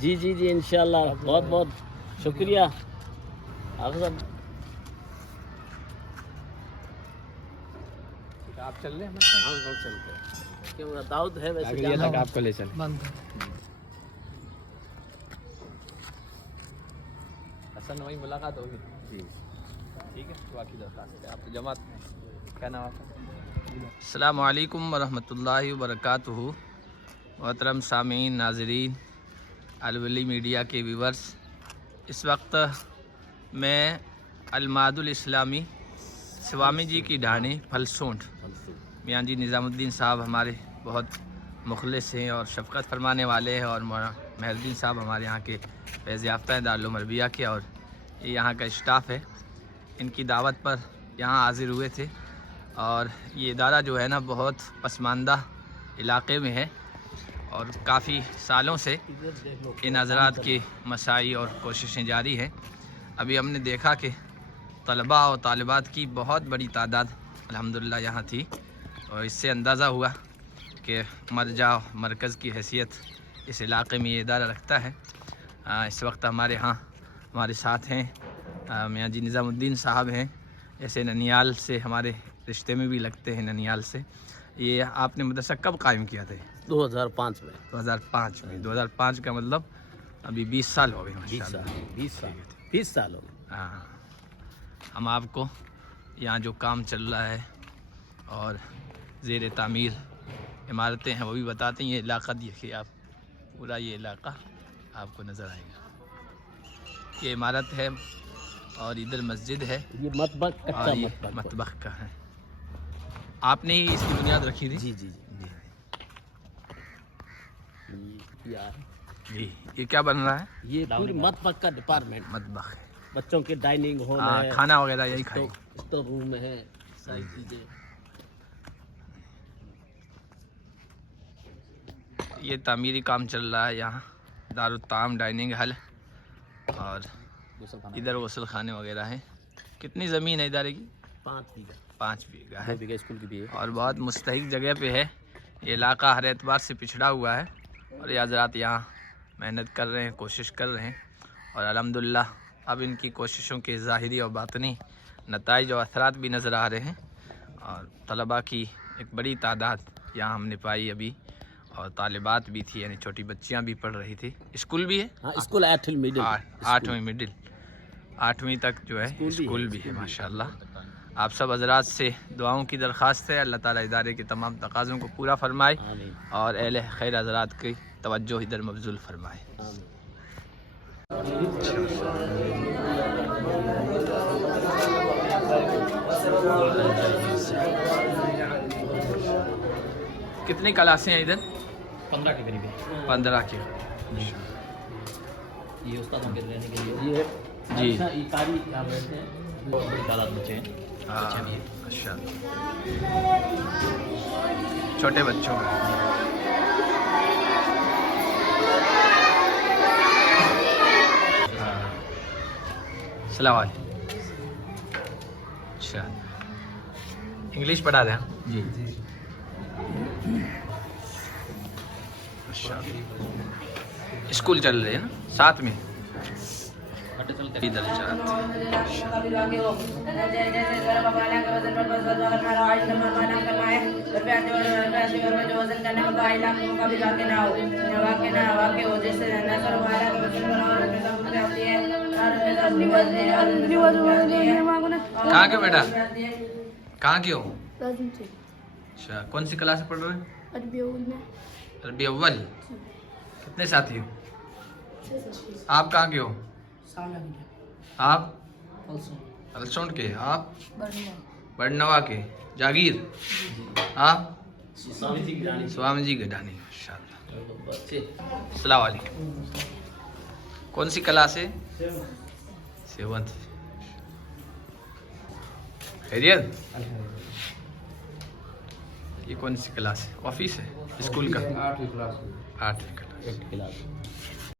जी जी जी इंशाल्लाह, बहुत बहुत शुक्रिया आप सब। आप चल रहे हैं? हाँ हम चलते हैं क्यों दाऊद है वैसे ये जाना तक आपको ले चले। हसन वही मुलाकात होगी। ठीक है, बाकी दरखास्त है आप जमात में। क्या नाम आपका? अस्सलामु अलैकुम वरहमतुल्लाहि वबरकातुहू। मोहतरम सामीन, नाज़रीन, अलवली मीडिया के व्यूवर्स, इस वक्त मैं अलमादुल इस्लामी स्वामी जी की ढाणी फलसूंठ मियाँ जी निज़ामुद्दीन साहब हमारे बहुत मुखलिस हैं और शफ़क़त फरमाने वाले हैं, और मेहरुद्दीन साहब हमारे यहाँ के फैज़ याफ़्ता हैं दारुल उलूम अरबिया के, और ये यहाँ का स्टाफ़ है। इनकी दावत पर यहाँ हाज़िर हुए थे, और ये इदारा जो है ना बहुत पसमानदा इलाक़े में है, और काफ़ी सालों से इन हज़रात की मसाई और कोशिशें जारी हैं। अभी हमने देखा कि तलबा और तालिबात की बहुत बड़ी तादाद अल्हम्दुलिल्लाह यहाँ थी, और इससे अंदाज़ा हुआ कि मरजा मरकज़ की हैसियत इस इलाक़े में ये इदारा रखता है। इस वक्त हमारे यहाँ हमारे साथ हैं मियाँ जी निज़ामुद्दीन साहब हैं, ऐसे ननियाल से हमारे रिश्ते में भी लगते हैं ननियाल से। ये आपने मदरसा कब कायम किया था? 2005 में। 2005 में। 2005 का मतलब अभी 20 साल हो गए। 20 साल हो गए। हाँ, हम आपको यहाँ जो काम चल रहा है और ज़ेर तामीर इमारतें हैं वो भी बताते हैं। ये इलाक़ा देखिए आप, पूरा ये इलाक़ा आपको नज़र आएगा। ये इमारत है और इधर मस्जिद है, ये मतबख कच्चा मतबख का है। आपने ही इसकी बुनियाद रखी थी? जी जी जी जी। ये क्या बन रहा है? ये पूरी मतबख का डिपार्टमेंट, मतबख है, बच्चों के डाइनिंग हॉल है, खाना वगैरह यही खाएं। स्टोर रूम है, सारी चीज़ें। ये तामीरी काम चल रहा है यहाँ, दारुत्ताम डाइनिंग हॉल, और इधर गसल खाने वगैरह हैं। कितनी ज़मीन है इदारे की? 5 बीघा है, 2 बीघा स्कूल की भी है, और बहुत मुस्तहिक जगह पे है। ये इलाका हर एतबार से पिछड़ा हुआ है, और ये हज़रात यहाँ मेहनत कर रहे हैं, कोशिश कर रहे हैं, और अल्हम्दुलिल्लाह अब इनकी कोशिशों के ज़ाहिरी और बातनी नताइज और असरात भी नज़र आ रहे हैं। और तलबा की एक बड़ी तादाद यहाँ हमने पाई अभी, और तालिबात भी थी, यानी छोटी बच्चियाँ भी पढ़ रही थी। स्कूल भी है? हाँ स्कूल 8वीं मिडिल, 8वीं मिडिल, 8वीं तक जो है स्कूल भी है माशाल्लाह। आप सब हज़रात से दुआओं की दरख्वास्त है, अल्लाह ताला इदारे के तमाम तकाज़ों को पूरा फरमाए, और अहले खैर हज़रात की तवज्जो इधर मबज़ूल फरमाए। कितनी क्लासें हैं इधर? 15 के करीब है। 15 की। ये उस्तादों के रहने के लिए ये जी। अच्छा इकारी यहाँ रहते हैं, बड़ी तादाद बच्चे हैं। हाँ, अच्छा, छोटे बच्चों का। सलाम वालेकुम। अच्छा, इंग्लिश पढ़ा रहे हैं? जी जी। अच्छा, स्कूल चल रहे हैं ना साथ में? इधर कहाँ के बेटा? कहाँ के हो? अच्छा, कौन सी क्लास में पढ़ रहे हो? अरबी अव्वल। कितने साथी हो? आप कहाँ के हो? आप फलसूंठ के? आप बड़नवा के? जागीर? आप स्वामी जी गडानी। माशाल्लाह। अस्सलाम वालेकुम। कौन सी क्लास है? 7th। खैरियत? ये कौन सी क्लास है? ऑफिस है स्कूल का? 8वीं क्लास। 8वीं क्लास।